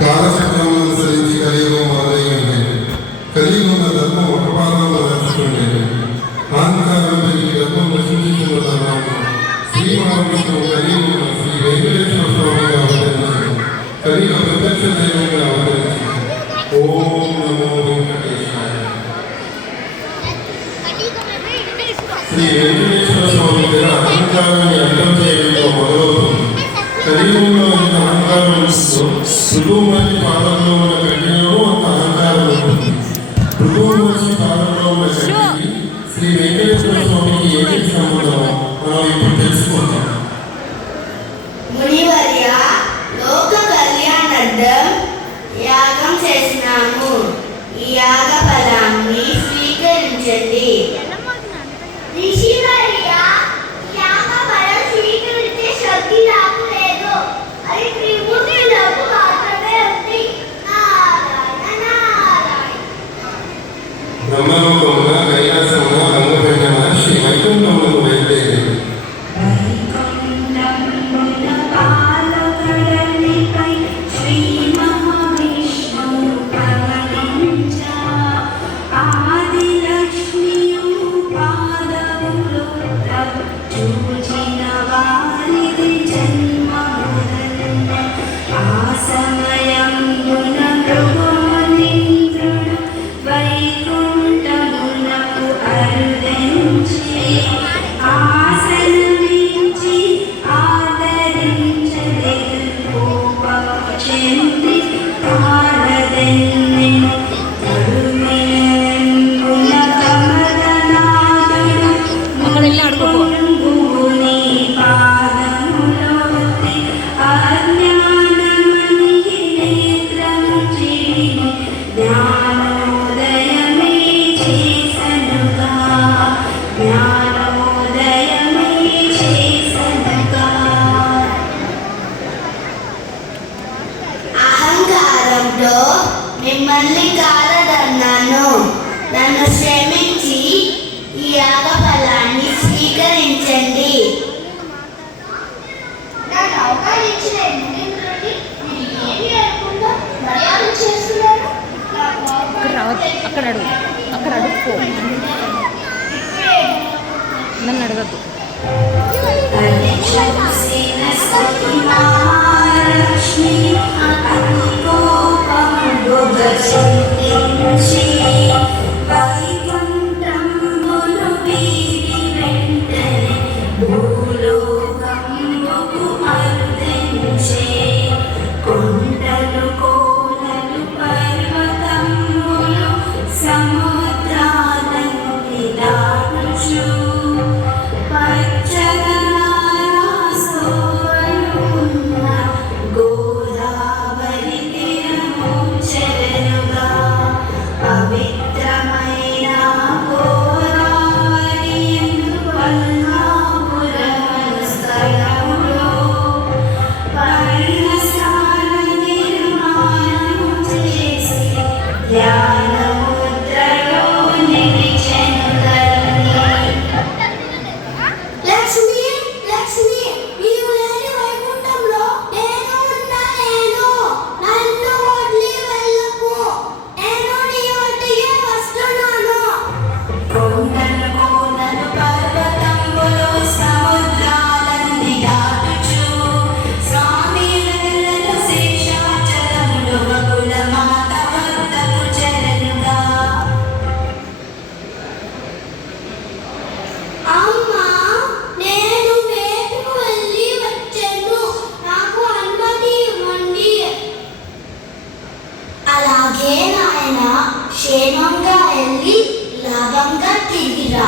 కాలచక్రం అనుసరించి కలియుగం మొదలైంది. కలియుగంలో ధర్మం ఒక పాదంలో నడుచుకుండేది. అహంకారం పెరిగి ధర్మం నశించుతున్న ధర్మం శ్రీమహావిష్ణువు కలియుగంలో శ్రీ వెంకటేశ్వర స్వామిగా అవతరించారు. కలియుగ ప్రత్యక్ష దైవంగా అవతరించారు. ఓం నమో వెంకటేశాయ. శ్రీ వెంకటేశ్వర స్వామి దగ్గర అహంకారాన్ని అర్థం చేయడంతో మొదలవుతుంది. కలియుగంలో ఎంత అహంకారం ఉంటుందో భృగుమహర్షి పాదంలో ఉన్న గడ్డిలో అంత అహంకారం ఉంటుంది. భృగుమహర్షి పాదంలో ఉన్న గడ్డికి శ్రీ వెంకటేశ్వర స్వామికి ఏమి సంబంధం మనం ఇప్పుడు తెలుసుకుంటాం. మునివర్య, లోక కళ్యాణార్థం యాగం చేసినాము. ఈ యాగ ఫలాన్ని స్వీకరించండి. ఋషివర్య, యాగ ఫలం స్వీకరించే శక్తి నాకు లేదు. అది త్రిమూర్తులకు మాత్రమే ఉంది. నారాయణ నారాయణ. బ్రహ్మలోకమున కైలాసమున రంగపెట్టిన మహర్షి వైకుంఠములకు వెళ్ళేది. మిమ్మల్ని కాదన్నాను. నన్ను క్షమించి ఈ యాగ ఫలాన్ని స్వీకరించండి. నన్ను అవమానించిన ఇంద్రుడిని మీరు ఏమి అనుకుంటా మర్యాద చేస్తున్నారు? అక్కడ అడుక్కో, నన్ను అడగద్దు. Bye. క్షేమంగా వెళ్ళి లాభంగా తిరిగిరా.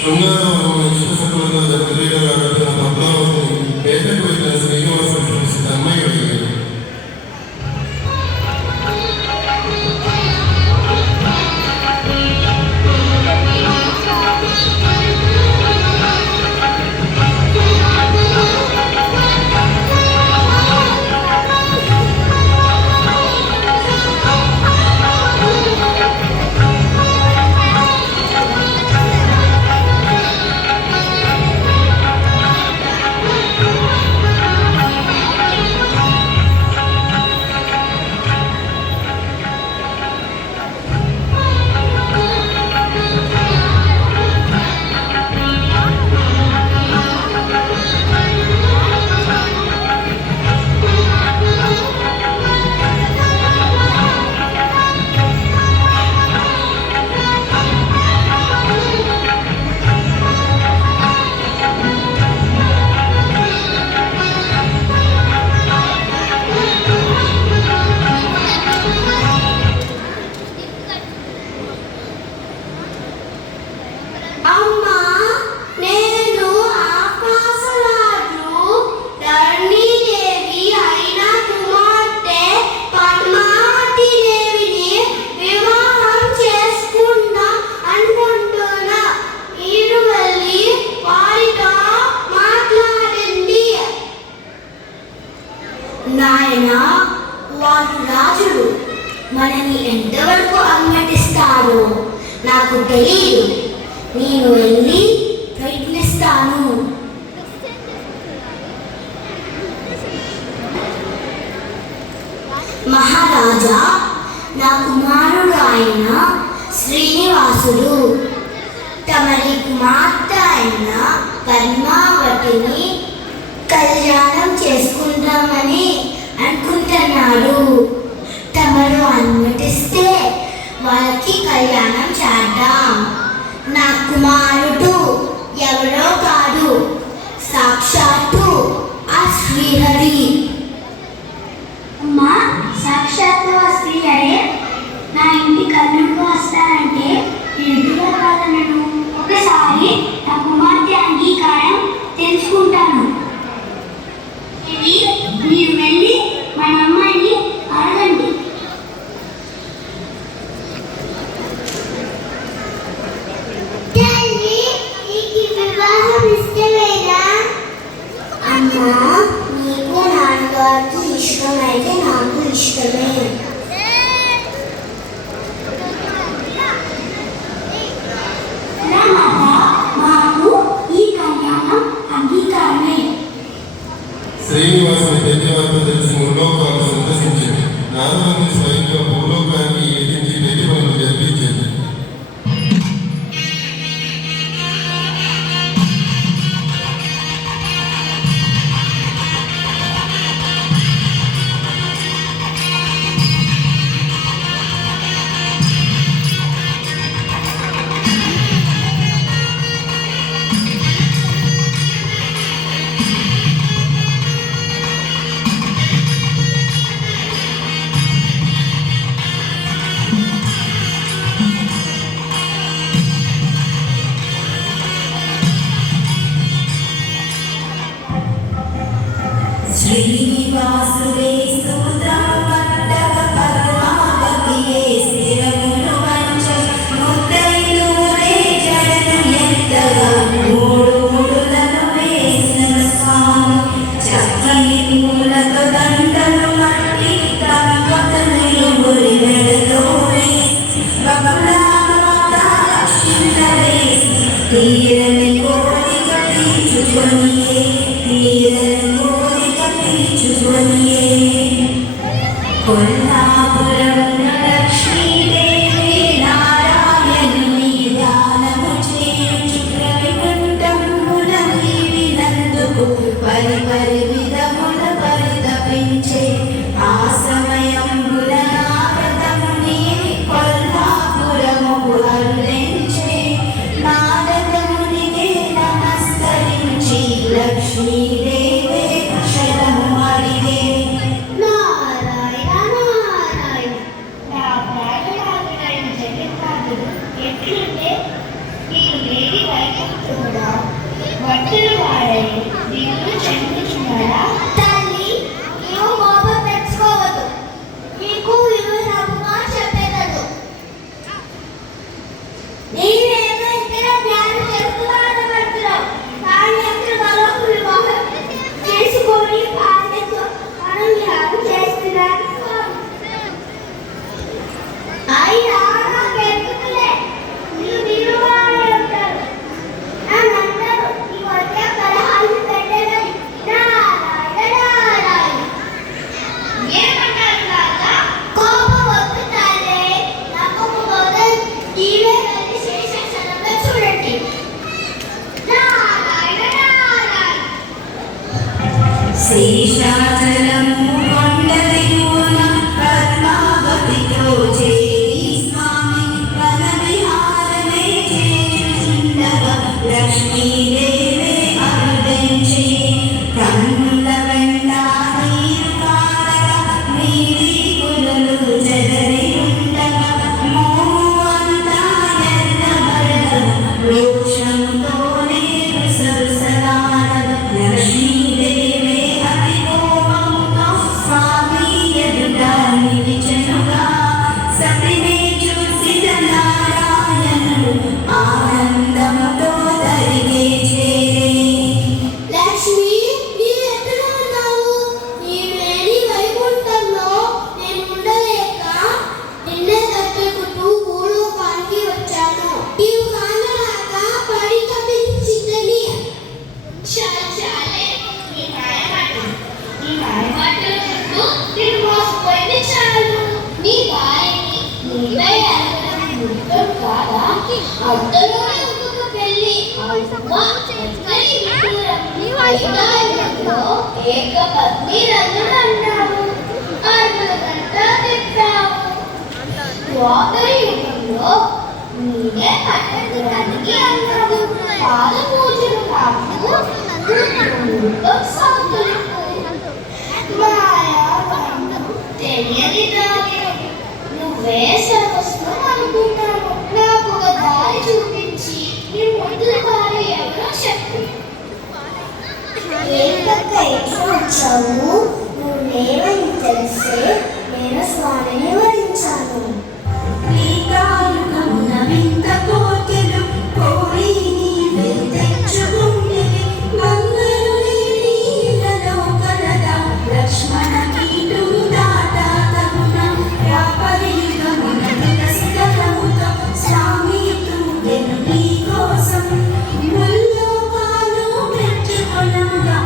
శృంగారం నిష్ఠసకులతో జగద్రీడగా గడిపిన పద్మావతిని వేటకు వెళ్ళిన శ్రీనివాసుడు చూసి తన్మయుడయ్యాడు. అమ్మా, నేను ఆకాశరాజు ధరణీదేవి అయిన కుమార్తె పద్మావతి దేవిని వివాహం చేసుకుందాం అనుకుంటున్నా. మీరు వెళ్ళి వారితో మాట్లాడండి. నాయనా, వారు రాజులు మనని ఎంతవరకు అనుమతిస్తారో నాకు తెలియదు. నేను వెళ్ళి ప్రయత్నిస్తాను. మహారాజా, నా కుమారుడు అయిన శ్రీనివాసుడు తమరి కుమార్తె అయిన పద్మావతిని కళ్యాణం చేసుకుంటామని అనుకుంటున్నాడు. తమరు అనుమతిస్తే వాళ్ళకి కళ్యాణం చేద్దాం. నా కుమారుడు ఎవరో కాదు, సాక్షాత్తు ఆ శ్రీహరి. అమ్మా, సాక్షాత్తు ఆ శ్రీహరి నా ఇంటి కన్నుకు వస్తానంటే ఎదురుగా కాదనను. ఒకసారి నా కుమార్తె అంగీకారం తెలుసుకుంటాను. మీరు వెళ్ళి మన అమ్మాయిని అడగండి. అమ్మా, నీకు నాన్నగారికి ఇష్టమైతే నాకు ఇష్టమే. మాకు ఈ కళ్యాణం అంగీకారమే. శ్రీనివాసుని పెద్దవారితో తెలిసి ముల్లోకాలు సందర్శించింది. నారదుని స్వయంగా భూలోకానికి ఎదించి పెళ్లి పనులు జరిపించింది. శ్రీనివాసుడే స్తోత్రం పట్టక పరమాగతియే స్థిరములు వంచ ముత్తైదువులే జడను ఎత్తగా మూడు ముడులను వేసిన స్వామి చక్కని పూలతో దండలు మట్టి తప్పతనులు గురి మెడలో వేసి బకుళామాత లక్ష్మిత వేసి తీరని కోరిక తీర్చుకొనియే తీరని కొల్లాపురం లక్ష్మీదేవి నారాయణుని ధ్యానము చేయుచు ప్రవికుంఠమున వీవినందుకు పరిపరి విధముల పరితపించే ఆ సమయంబున నారదముని కొల్లాపురము అరుణించే. నారదమునికి నమస్కరించి లక్ష్మీదేవి శరణము అడిగే. నారాయణ నిలిచెనుగా సతిని చూసిన నారాయణుడు ఆనందముతో దరిగే చేరే. లక్ష్మి, నీవు ఎక్కడ ఉన్నావు? నీ వేడి వైకుంఠంలో నేను ఉండలేక నిన్నే తట్టుకుంటూ భూలోకానికి వచ్చాను. నీవు కానరాక పడి తప్పించిందని. చాలే నీ మాయమాటలు చుట్టూ నేను మోసపోయింది చాలు. నీ భార్యని నీవే అడగడం ముఖ్యం కాదా? అంతలోనే ఇంకొక పెళ్లి. ఏకపత్ని రథుడు అన్నావు. 6 గంటలు తిప్పావు. ద్వాపర యుగంలో నీవే పట్టణానికి అన్నావు. పాద పూజలు నాకు సాగులకు మాయా తెలియని దాని నువ్వే సర్వస్వం అనుకున్నాను. నాకు ఒక దారి చూపించి నీ ముందు దారి ఎవరో చెప్పు. ఏంటక్క ఎట్లా వచ్చావు? నువ్వు లేవని తెలిస్తే నేను స్వామిని వరించాను. శ్రీకాళుకమున వింత కోటెలు కోరి నీవే తెచ్చుకుంటివి. మంగళుని నీలలో కలదా లక్ష్మణ కీటుడు దాటాతమున వ్యాపరియుగమున వికసితముతో స్వామి తూగెను నీ కోసం. ముల్లోకాలు మెచ్చుకొనగా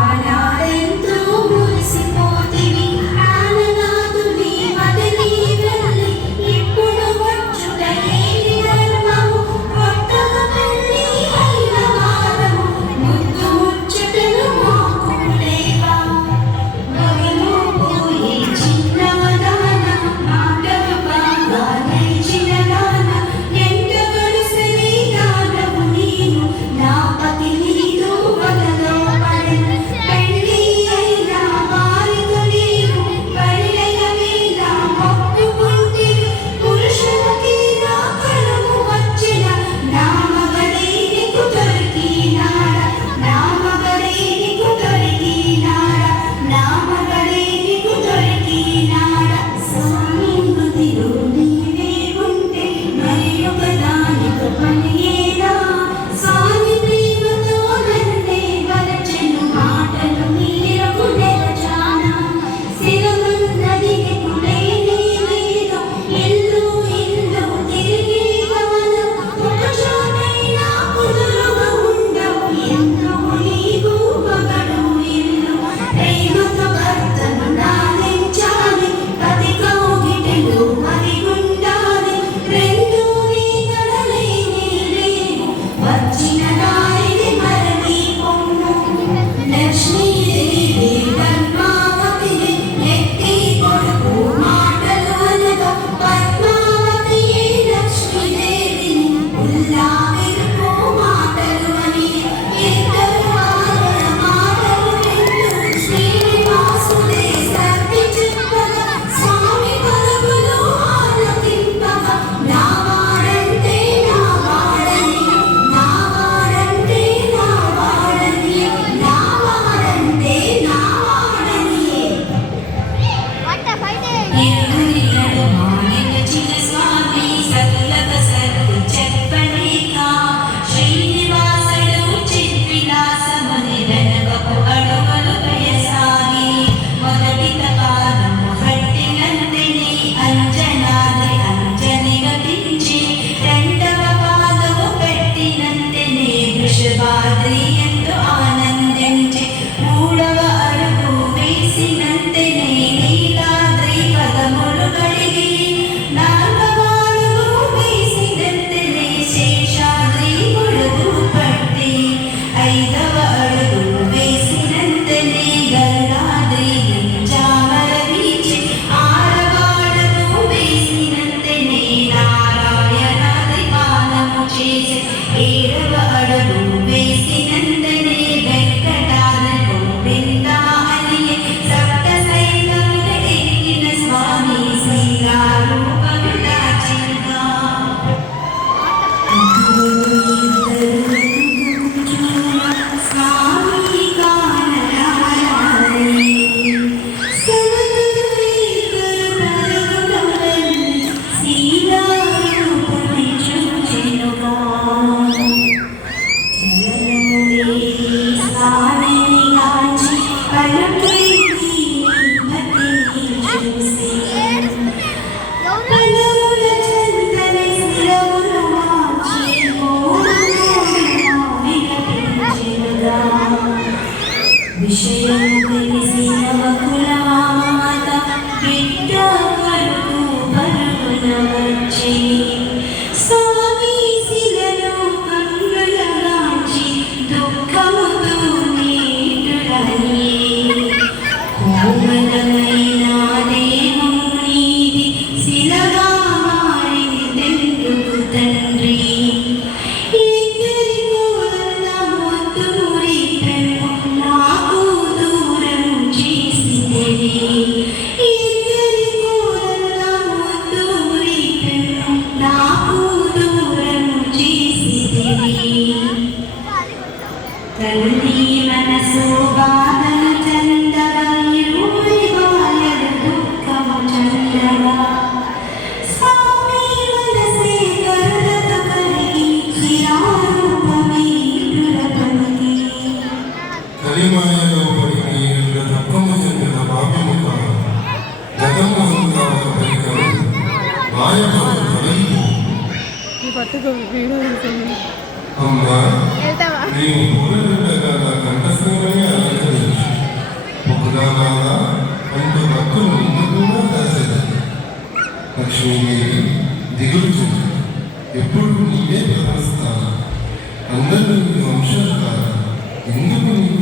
ఆనాడెంతో మురిసిపోతివి. ఆననాథుని మదిని వెళ్ళి ఇప్పుడు వచ్చుట ఏమి ధర్మము? కొత్తగా పెళ్ళి అయిన వారము ముద్దు ముచ్చటను మాకు లేవా? మొదలు పోయి చిన్నదాన మాటలు బాగా నేర్చిన దాన ఎంత గడిసెని దానవు నీవు. నా పతి నీదు వలలో పడెను. పెళ్ళి అయిన వారితో నీవు పరిణయ మీద మొక్కుకుంటివి. పురుషులకి నా కలము వచ్చిన నా మగడే నీకు దొరికినాడా? నా మగడే నీకు దొరికినాడా? నా మగడే నీకు దొరికినాడా? స్వామి మదిలో నీవే ఉంటే మరి ఒక దానితో పని ఏదా? స్వామి ప్రేమతో నన్నే వరచెను మాటలు మీరకు నెరచానా? శిరమన్నది ఎప్పుడైనా లేదు. ఇల్లు తిరిగి గమనం ఒక చోటైనా కుదురుగా ఉండవు. ఎందుకు నీకు మగడు ఇల్లు? ప్రేమతో భర్తను నాలించాలి. పతి కౌగిటలు మరి ఉండాలి. రెండు నీ కడలేని లేవు. వచ్చిన దారిని మరలి పొమ్ము. లక్ష్మీదేవి పద్మావతిని ఎత్తి కొడుకు మాటలు అనగా పద్మావతి లక్ష్మీదేవిని ఉల్లావిరుపు మాటలు అని. ఇద్దరు వారుల మాటలు వింటూ శ్రీనివాసుడే సర్ది చెప్పగా స్వామి పలుకులు ఆలకింపగా నా వాడంటే నా వాడని, నా వాడంటే నా వాడని, నా వాడంటే నా వాడని. ఇరువురికడు మానిలచిన స్వామి సతులకు సర్ది చెప్పలేక శ్రీనివాసుడు చిద్విలాసముని వెనకకు అడుగులు వేయసాగి మొదటి పాదము కట్టినంతని అంజనాద్రి అంజని గతించి రెండవ పాదము పెట్టినంతనే వృషభాద్రి ఎంతో ఆనందించి మూడవ అడుగు వేసినంతనే నీలాద్రి పదములు పట్టుకో వీడియో తీసింది. అమ్మా వెళ్తావా? నీవు పూలగా నా కంఠస్థమని అలంకరించు. ఒకదానాగా అంటూ భక్తులు ముందు కూడా దాసేదాన్ని. లక్ష్మీదేవి దిగులు చూడు, ఎప్పుడు నీవే ప్రవర్తిస్తాను. అందరూ నీ వంశాలు కాదా, ఎందుకు నీకు